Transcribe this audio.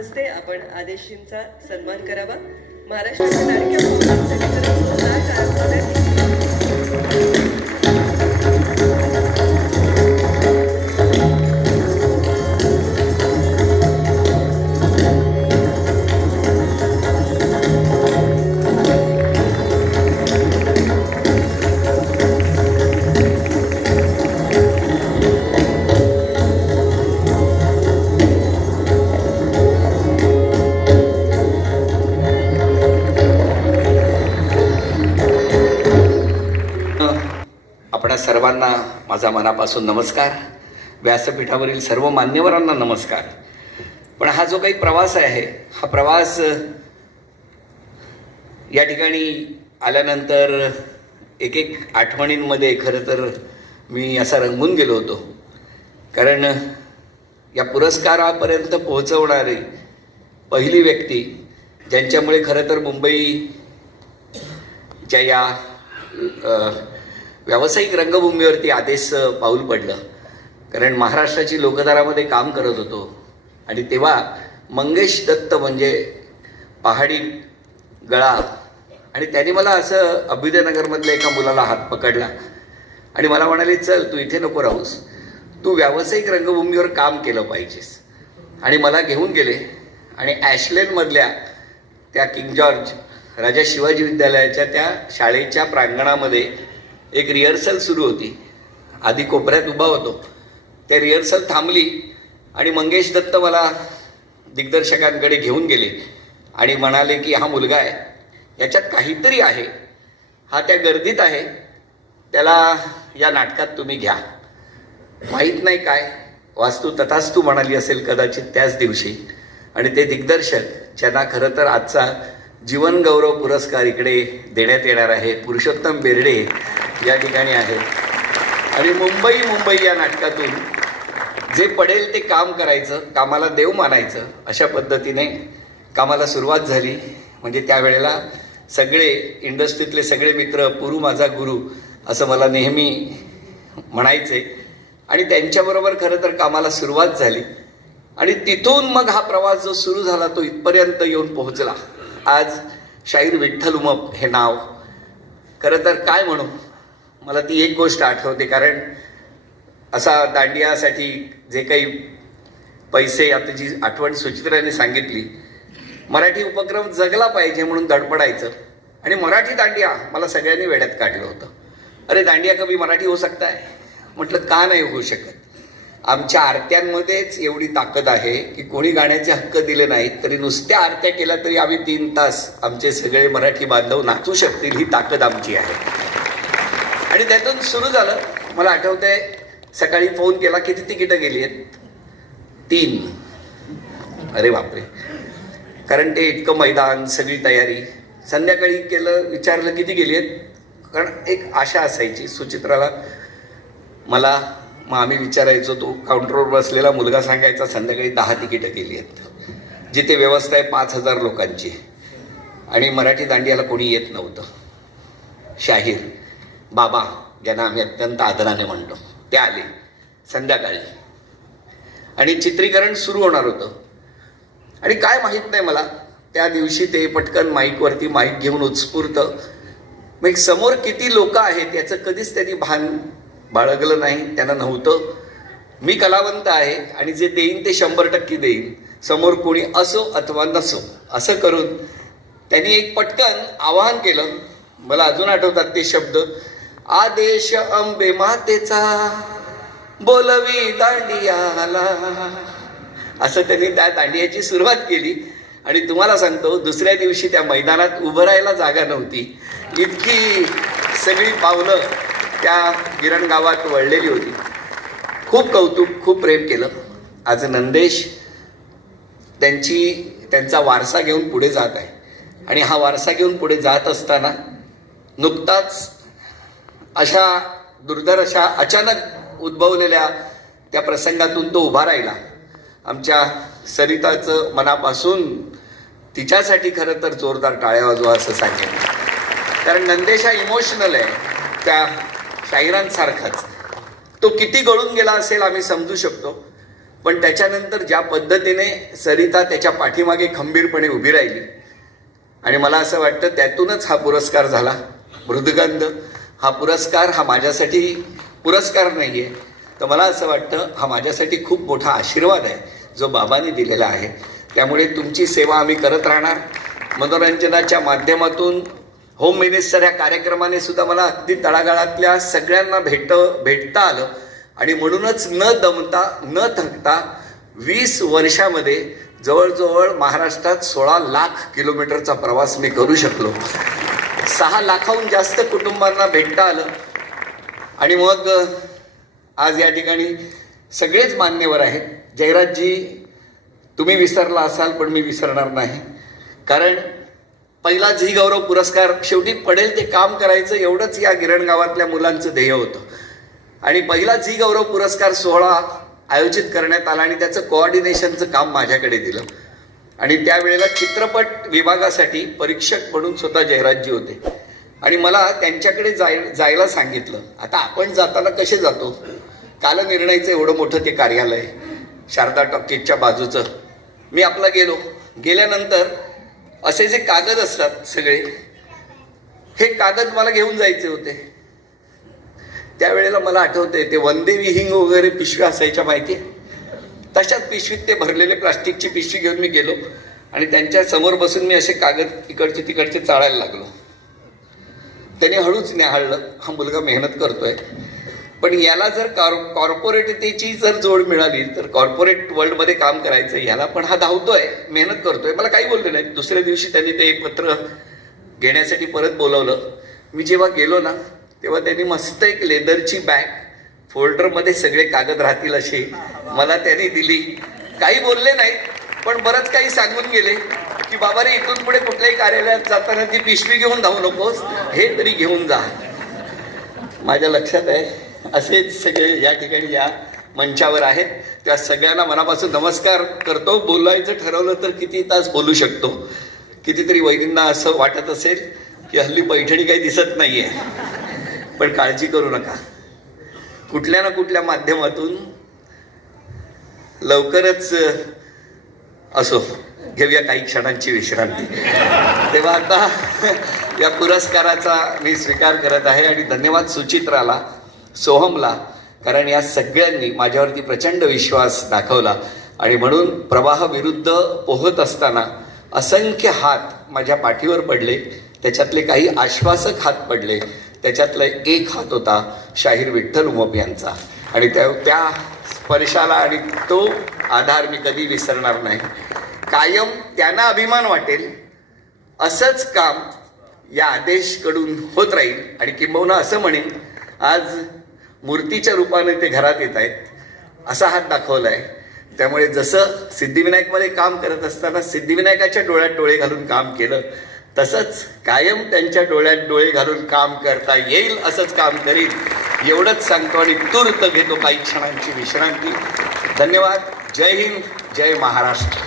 हस्ते आपण आदेशींचा सन्मान करावा. महाराष्ट्राच्या लाडक्या सर्वांना माझा मनापासून नमस्कार. व्यासपीठावरील सर्व मान्यवरांना नमस्कार. पण हा जो काही प्रवास आहे हा प्रवास या ठिकाणी आल्यानंतर एक एक आठवणींमध्ये खरं तर मी असा रंगून गेलो होतो. कारण या पुरस्कारापर्यंत पोहोचवणारी पहिली व्यक्ती ज्यांच्यामुळे खरं तर मुंबईच्या या व्यावसायिक रंगभूमीवरती आदेश पाऊल पडलं. कारण महाराष्ट्राची लोकधारामध्ये काम करत होतो. आणि तेव्हा मंगेश दत्त म्हणजे पहाडी गळा. आणि त्याने मला असं अभ्युदयनगरमधल्या एका मुलाला हात पकडला. आणि मला म्हणाले चल तू इथे नको राहूस. तू व्यावसायिक रंगभूमीवर काम केलं पाहिजेस. आणि मला घेऊन गेले. आणि ॲशलेनमधल्या त्या किंग जॉर्ज राजा शिवाजी विद्यालयाच्या त्या शाळेच्या प्रांगणामध्ये एक रिहर्सल सुरू होती. आधी कोपऱ्यात उभा होतो. ते रिहर्सल थांबली आणि मंगेश दत्त मला दिग्दर्शकांकडे घेऊन गेले आणि म्हणाले की हा मुलगा आहे. याच्यात काहीतरी आहे. हा त्या गर्दीत आहे. त्याला या नाटकात तुम्ही घ्या. माहीत नाही काय. वास्तू तथास्तू म्हणाली असेल कदाचित त्याच दिवशी. आणि ते दिग्दर्शक ज्यांना खरं तर आजचा जीवनगौरव पुरस्कार इकडे देण्यात येणार आहे पुरुषोत्तम बेर्डे या ठिकाणी आहेत आणि मुंबई मुंबई या नाटकातून जे पडेल ते काम करायचं कामाला देव मानायचं अशा पद्धतीने कामाला सुरुवात झाली. म्हणजे त्यावेळेला सगळे इंडस्ट्रीतले सगळे मित्र पुरू माझा गुरु असं मला नेहमी म्हणायचे. आणि त्यांच्याबरोबर खरं तर कामाला सुरुवात झाली. आणि तिथून मग हा प्रवास जो सुरू झाला तो इथपर्यंत येऊन पोहोचला. आज शाहीर विठ्ठल उमप हे नाव. खरं तर काय म्हणू? मला ती एक गोष्ट आठवते कारण असा दांडियासाठी जे काही पैसे आता जी आठवण सुचित्राने सांगितली मराठी उपक्रम जगला पाहिजे म्हणून धडपडायचं आणि मराठी दांडिया मला सगळ्यांनी वेड्यात काढलं होतं. अरे दांडिया कमी मराठी होऊ शकत आहे म्हटलं का नाही होऊ शकत? आमच्या आरत्यांमध्येच एवढी ताकद आहे की कोणी गाण्याचे हक्क दिले नाहीत तरी नुसत्या आरत्या केल्या तरी आम्ही तीन तास आमचे सगळे मराठी बांधव नाचू शकतील ही ताकद आमची आहे. आणि त्यातून सुरू झालं. मला आठवतंय सकाळी फोन केला किती तिकीटं गेली आहेत? तीन. अरे बापरे. कारण ते इतकं मैदान सगळी तयारी. संध्याकाळी केलं विचारलं किती गेली आहेत? कारण एक आशा असायची सुचित्राला. मला मग आम्ही विचारायचो तो काउंटरवर बसलेला मुलगा सांगायचा संध्याकाळी दहा तिकीटं गेली आहेत. जिथे व्यवस्था आहे पाच हजार लोकांची. आणि मराठी दांडियाला कोणी येत नव्हतं. शाहीर. बाबा ज्यांना आम्ही अत्यंत आदराने म्हणतो ते आले संध्याकाळी. आणि चित्रीकरण सुरू होणार होतं. आणि काय माहीत नाही मला त्या दिवशी ते पटकन माईकवरती माईक घेऊन उत्स्फूर्त. मग समोर किती लोक आहेत याचं कधीच त्यांनी भान बाळगलं नाही त्यांना नव्हतं. मी कलावंत आहे आणि जे देईन ते शंभर टक्के देईन. समोर कोणी असो अथवा नसो असं करून त्यांनी एक पटकन आवाहन केलं. मला अजून आठवतात ते शब्द. आदेश अंबे मातेचा बोलवी दांडियाला. असं त्यांनी त्या दांडियाची सुरुवात केली. आणि तुम्हाला सांगतो दुसऱ्या दिवशी त्या मैदानात उभं राहायला जागा नव्हती. इतकी सगळी पावलं त्या गिरण गावात वळलेली होती. खूप कौतुक खूप प्रेम केलं. आज नंदेश त्यांची त्यांचा वारसा घेऊन पुढे जात आहे. आणि हा वारसा घेऊन पुढे जात असताना नुकताच अशा दुर्धर अशा अचानक उद्भवलेल्या त्या प्रसंगातून तो उभा राहिला. आमच्या सरिताचं मनापासून तिच्यासाठी खरं तर जोरदार टाळ्या वाजवा असं सांगेन. कारण नंदेश हा इमोशनल आहे त्या शाहिरांसारखाच. तो किती गळून गेला असेल आम्ही समजू शकतो पण त्याच्यानंतर ज्या पद्धतीने सरिता त्याच्या पाठीमागे खंबीरपणे उभी राहिली आणि मला असं वाटतं त्यातूनच हा पुरस्कार झाला. मृदगंध हा पुरस्कार हा माझ्यासाठी पुरस्कार नाही आहे तर मला असं वाटतं हा माझ्यासाठी खूप मोठा आशीर्वाद आहे जो बाबांनी दिलेला आहे. त्यामुळे तुमची सेवा आम्ही करत राहणार. मनोरंजनाच्या माध्यमातून होम मिनिस्टर या कार्यक्रमाने सुद्धा मला अगदी तळागाळातल्या सगळ्यांना भेट भेटता आलं. आणि म्हणूनच न दमता न थकता वीस वर्षामध्ये जवळजवळ महाराष्ट्रात सोळा लाख किलोमीटरचा प्रवास मी करू शकलो. सहा लाखाहून जास्त कुटुंबांना भेटता आलं. आणि मग आज या ठिकाणी सगळेच मान्यवर आहेत. जयराजजी तुम्ही विसरला असाल पण मी विसरणार नाही. कारण पहिला झी गौरव पुरस्कार शेवटी पडेल ते काम करायचं एवढंच या गिरण गावातल्या मुलांचं ध्येय होतं. आणि पहिला झी गौरव पुरस्कार सोहळा आयोजित करण्यात आला आणि त्याचं कोऑर्डिनेशनचं काम माझ्याकडे दिलं. आणि त्यावेळेला चित्रपट विभागासाठी परीक्षक म्हणून स्वतः जयराजजी होते. आणि मला त्यांच्याकडे जाय जायला सांगितलं आता आपण जाताना कसे जातो? कालनिर्णयचं एवढं मोठं ते कार्यालय शारदा टॉकीजच्या बाजूचं. मी आपला गेलो. गेल्यानंतर असे जे कागद असतात सगळे हे कागद मला घेऊन जायचे होते. त्यावेळेला मला आठवते ते वंदे विहिंग वगैरे पिशव्या असायच्या माहिती तशाच पिशवीत ते भरलेले प्लास्टिकची पिशवी घेऊन मी गेलो आणि त्यांच्यासमोर बसून मी असे कागद इकडचे तिकडचे चाळायला लागलो. त्याने हळूच न्याहाळलं. हा मुलगा मेहनत करतोय. पण याला जर कॉर कॉर्पोरेटतेची जर जोड मिळाली तर कॉर्पोरेट वर्ल्डमध्ये काम करायचं याला. पण हा धावतोय मेहनत करतोय. मला काही बोलले नाही दुसऱ्या दिवशी त्यांनी ते एक पत्र घेण्यासाठी परत बोलवलं. मी जेव्हा गेलो ना तेव्हा त्यांनी मस्त एक लेदरची बॅग फोल्डरमध्ये सगळे कागद राहतील अशी मला त्यांनी दिली. काही बोलले नाही पण बरंच काही सांगून गेले की बाबा रे इथून पुढे कुठल्याही कार्यालयात जाताना ती पिशवी घेऊन धावू नकोस हे तरी घेऊन जा. माझ्या लक्षात आहे असेच सगळे या ठिकाणी या मंचावर आहेत. त्या सगळ्यांना मनापासून नमस्कार करतो. बोलायचं ठरवलं तर किती तास बोलू शकतो. कितीतरी वैरींना असं वाटत असेल की हल्ली पैठणी काही दिसत नाहीये. पण काळजी करू नका. कुठल्या ना कुठल्या माध्यमातून लवकरच असो घेऊया काही क्षणांची विश्रांती. तेव्हा आता या पुरस्काराचा मी स्वीकार करत आहे आणि धन्यवाद सुचित्राला सोहमला कारण या सगळ्यांनी माझ्यावरती प्रचंड विश्वास दाखवला. आणि म्हणून प्रवाह विरुद्ध पोहत असताना असंख्य हात माझ्या पाठीवर पडले त्याच्यातले काही आश्वासक हात पडले त्याच्यातला एक हात होता शाहीर विठ्ठल उमप यांचा. आणि त्या त्या स्पर्शाला आणि तो आधार मी कधी विसरणार नाही. कायम त्यांना अभिमान वाटेल. असंच काम या आदेशकडून होत राहील. आणि किंबहुना असं म्हणेन आज मूर्तीच्या रूपाने ते घरात येत आहेत. असा हात दाखवला आहे त्यामुळे जसं सिद्धिविनायकमध्ये काम करत असताना सिद्धिविनायकाच्या डोळ्यात डोळे घालून काम केलं तसंच कायम त्यांच्या डोळ्यात डोळे घालून काम करता येईल असंच काम करील एवढंच सांगतो आणि तूर्त घेतो काही क्षणांची विश्रांती. धन्यवाद. जय हिंद. जय महाराष्ट्र.